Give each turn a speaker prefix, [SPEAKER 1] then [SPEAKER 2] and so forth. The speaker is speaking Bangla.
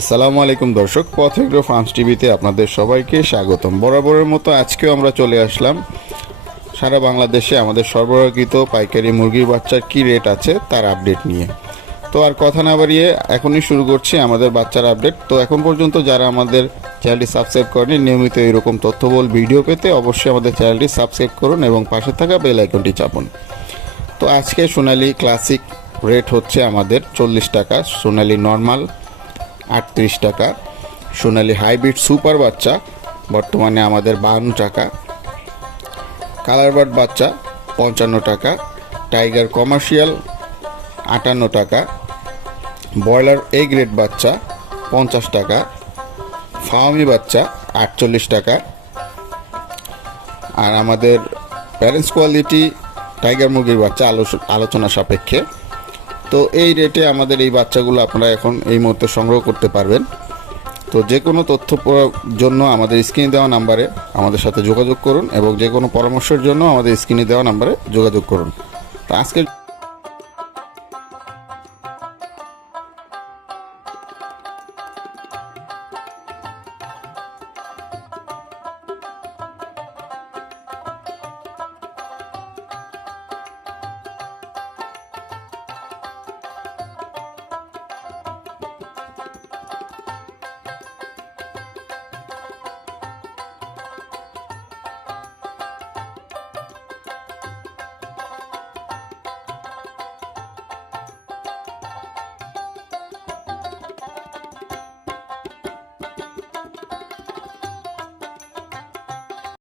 [SPEAKER 1] আসসালামু আলাইকুম দর্শক পথেগ্রো ফার্মস টিভিতে আপনাদের সবাইকে স্বাগতম। বরাবরের মতো আজকেও আমরা চলে আসলাম। সারা বাংলাদেশে আমাদের সরবরাহকৃত পাইকারি মুরগির বাচ্চার কি রেট আছে তার আপডেট নিয়ে। তো আর কথা না বাড়িয়ে এখনই শুরু করছি আমাদের বাচ্চার আপডেট। তো এখন পর্যন্ত যারা আমাদের চ্যানেলটি সাবস্ক্রাইব করেনি, নিয়মিত এরকম তথ্যবল ভিডিও পেতে অবশ্যই আমাদের চ্যানেলটি সাবস্ক্রাইব করুন এবং পাশে থাকা বেল আইকনটি চাপুন। তো আজকে সোনালি ক্লাসিক রেট হচ্ছে আমাদের চল্লিশ টাকা, সোনালি নর্মাল আটত্রিশ টাকা। সোনালি হাইব্রিড সুপার বাচ্চা, বর্তমানে আমাদের বাহান্ন টাকা। কালার বার্ড বাচ্চা, পঞ্চান্ন টাকা। টাইগার কমার্শিয়াল, আটান্ন টাকা। ব্রয়লার এ গ্রেড বাচ্চা, পঞ্চাশ টাকা। ফার্মি বাচ্চা, আটচল্লিশ টাকা। আর আমাদের প্যারেন্টস কোয়ালিটি, টাইগার মুরগির বাচ্চা আলোচ- আলোচনা সাপেক্ষে। তো এই রেটে আমাদের এই বাচ্চাগুলো আপনারা এখন এই মুহূর্তে সংগ্রহ করতে পারবেন। তো যে কোনো তথ্য জন্য আমাদের স্ক্রিনে দেওয়া নাম্বারে আমাদের সাথে যোগাযোগ করুন এবং যে কোনো পরামর্শের জন্য আমাদের স্ক্রিনে দেওয়া নাম্বারে যোগাযোগ করুন। তো আজকের